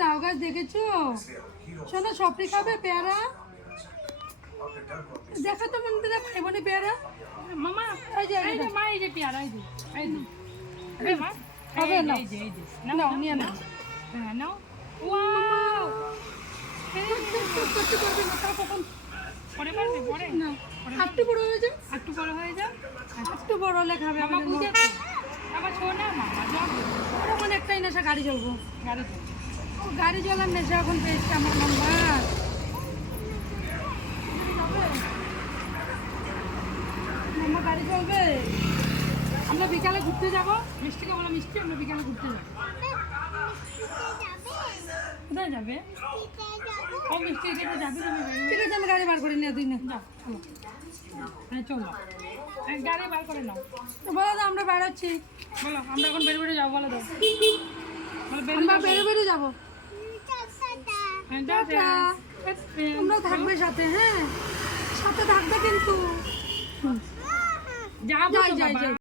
লাউ গাছ দেখেছো? শোনো সপরি খাবে পেয়ারা? দেখো তো মনে দেখো এমনি পেয়ারা মামা এই যে মা এই যে পেয়ারা এই যে মা হবে না এই যে নাও নিয়ে নাও হ্যাঁ নাও ওয়াও করতে পারবে না তা কখন পরে পারবে পরে না একটু বড় হয়ে যাও একটু বড় হয়ে যাও একটু বড় হলে খাবে মামা আমাদের বুঝে মা। আবার শোন না মামা যাবে ওরকম একটাই নেশা গাড়ি চলবো গাড়ি ও গাড়ি চলার নেশা এখন পেয়েছে আমার মাম্মা মাম্মা গাড়ি চলবে আমরা বিকালে ঘুরতে যাবো মিষ্টিকে বলো মিষ্টি আমরা বিকালে ঘুরতে যাবো কোথায় যাবে ও মিষ্টি এটা যাবে তুমি ঠিক আছে আমি গাড়ি বার করে নিয়ে তুই না যাও চলো হ্যাঁ চলো গাড়ি বার করে নাও তো বলো তো আমরা বেরোচ্ছি বলো আমরা এখন বেরিয়ে বেরিয়ে যাবো বলো তো বলো আমরা বেরো বেরো যাবো টাটা তোমরা থাকবে সাথে হ্যাঁ সাথে থাকবে কিন্তু যাবো যাই তো যাই বাবা। যাই